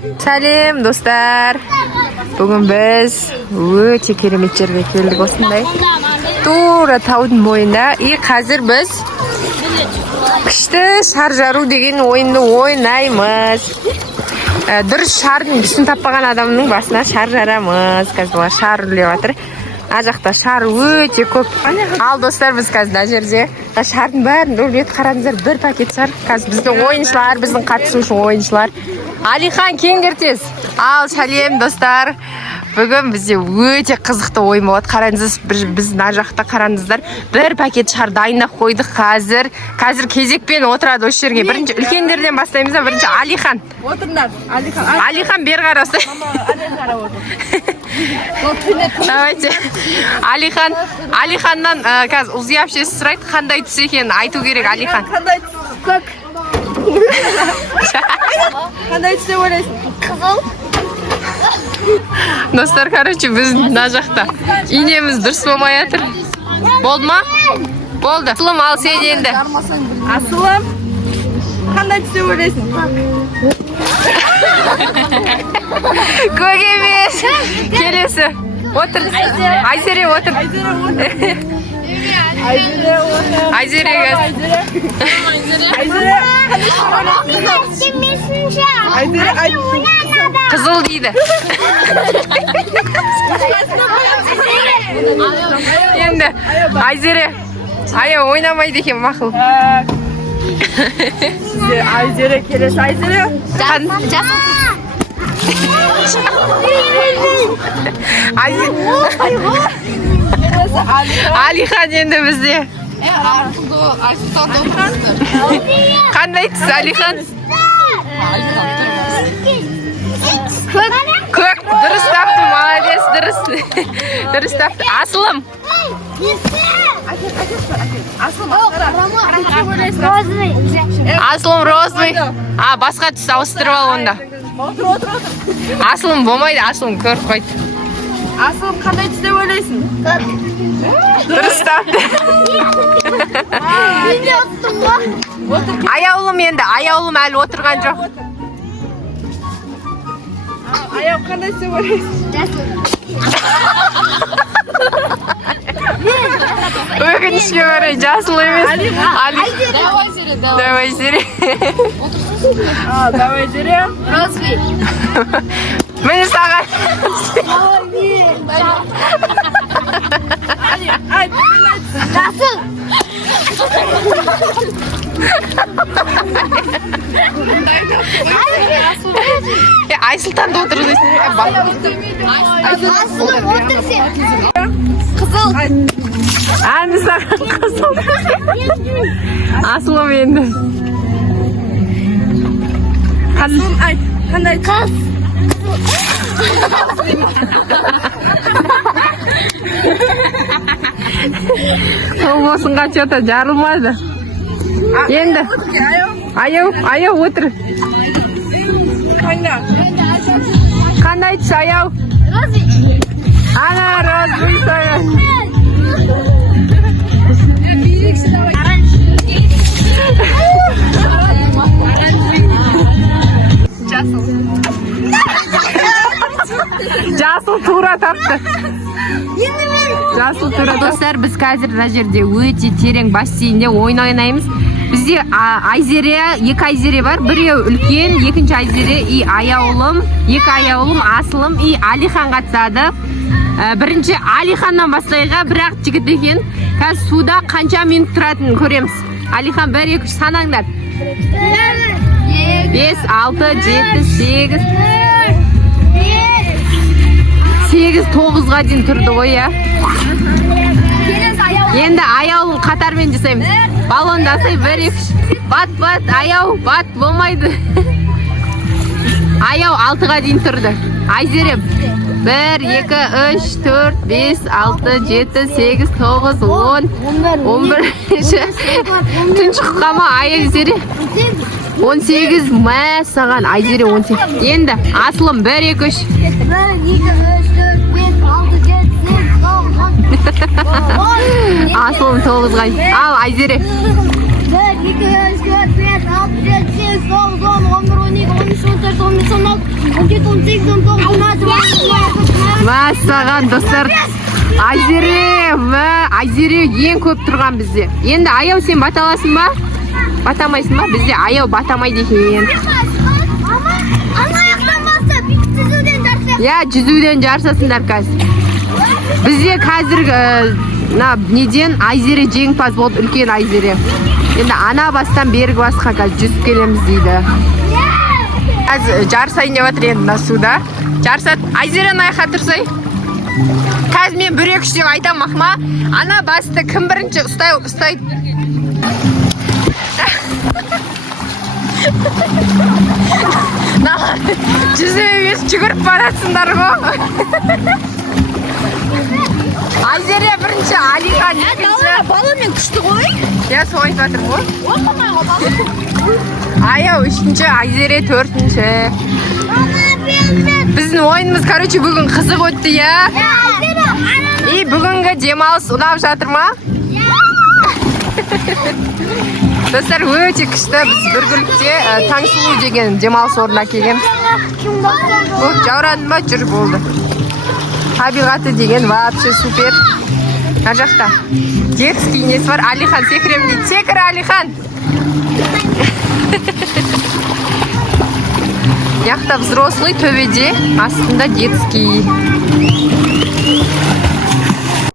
Сәлем достар. Бүгін біз өте керемет жерге келдік осындай. Тура таудың бойында. И қазір біз күшті шар жару деген ойынды ойнаймыз. Дұрыс шардың түсін таппаған адамның басына шар жарамыз. Қазір бұлар шар үрлеп жатыр. Ар жақта шар өте көп. Ал достар, біз қазір мына жерде шардың бәрін үрлеп қараңыздар, бір пакет шар. Қазір біздің ойыншылар, біздің қатысушы ойыншылар. Алихан Кеңгертес. Ал сәлем достар. Бүгін бізде өте қызықты ойын болады. Қараңыз, біз мына жақта қараңыздар. Бір пакет шар дайындап қойдық қазір. Қазір кезекпен отырады осы жерге. Бірінші үлкендерден бастаймыз да. Бірінші Алихан. Отырыңдар. Алихан бер қарасы. Давайте. Алиханнан қазір ұзы әпшесі сұрайды, қандай түс екенін айту керек. Алихан. Қандай көк. Қандай түс деп ойлайсың? Қызыл. Достар, короче, біз мына жақта инеміз дұрыс болмай жатыр. Болды ма? Болды. Асылым, ал сен енді. Асылым. Қандай түс деп ойлайсың? Көк емес. Келесі. Отыр. Айзере отыр. Айзере қызыл дейді. Енді Айзере ая ойнамайды екен мақұл. Сізде Айзере келесі. Айзере. Алихан енді бізде. Қандай түс Алихан? Көк. Дұрыс тапты, молодец, дұрыс тапты. Асылым. Асылым розовый. Басқа түс ауыстырып ал онда. Асылым болмайды, Асылым көріп қойды. Асылым қандай түс деп ойлайсың? Дұрыс тапты. Аяулым енді, аяулым әлі отырған жоқ. Аяу қандай түс деп ойлайсың? Өкінішке орай жасыл емес. Давай Зере. Давай Зере. Розовый. Мені саған. Жасыл. Айсұлтан да отыр дейсің. Асылым отыр сен. Қызыл. Әні саған қызыл. Асылым енді. Асылым айт. Қандай Қыз. Болсын қачета жарылмады. Енді. Аяу отыр. Қандай түс аяу? Розовый. Ана розовый саған. Жасыл тура тапты. Жасыл тура. Достар, біз қазір мына жерде өте терең бассейнде ойын ойнаймыз. Бізде Айзере, екі Айзере бар. Біреу үлкен, екінші Айзере, и аяулым, екі аяулым, Асылым, и Алихан қатысады. Бірінші Алиханнан бастайға, бірақ жігіт екен. Қазір суда қанша минут тұратынын көреміз. Алихан 1-2 санаңдар. 5, 6, 7, 8. 8-9-ға дейін тұрды ғой, я. Енді аяулың қатармен жасаймыз. Балонды асай 1-2. Бат, аяу, бат, болмайды. Аяу 6-ға дейін тұрды. Айзерем. 1, 2, 3, 4, 5, 6, 7, 8, 9, 10, 11. Түнші қама Айзере. 18, мә саған Айзере 18. Енді Асылым 1, 2, 3. 1, 2, 3, 4, 5, 6, 7, 8, 9, 10. Асылым 9-ға. Ал Айзере. 1, 2, 3, 4, 5, 6, 7, 8, 9, 10, 11, 12, 13, 14, 15, 16, Мәссаған достар. Айзере, Айзере ең көп тұрған бізде. Енді аяу сен бата аласың ба? Батамайсың ба? Бізде аяу батамайды екен. Я, жүзуден жарысасыңдар қазір. Бізде қазір неден Айзере жеңімпаз болды, үлкен Айзере. Енді ана бастан бергі басқа қазір жүзіп келеміз дейді. Қазір жарысайын деп жатыр енді суда. Жарысады. Айзерені аяққа тұрсай. Қазір мен бір-екі деп айтам мақма. Ана басты кім бірінші ұстайды. Жүзіп емес жүгіріп барасыңдар ғой. Айзере бірінші, Алихан екінші. Баламен күшті ғой. Я солай айтып жатырмын ғой. Оқымайға баламен. Аяу үшінші, Айзере төртінші. Біздің ойынымыз, короче, бүгін қызық өтті, я? И бүгінгі демалыс ұнап жатыр ма? Достар, өте күшті. Біз бір күлікте Таңсұлу деген демалыс орнына келгенбіз. Жауранды ма? Жүр болды. Табиғаты деген вообще супер. Ар жақта детский несі бар. Алихан секірем дейді. Секір, Алихан. Яқта взрослый, төбеде, астында детский.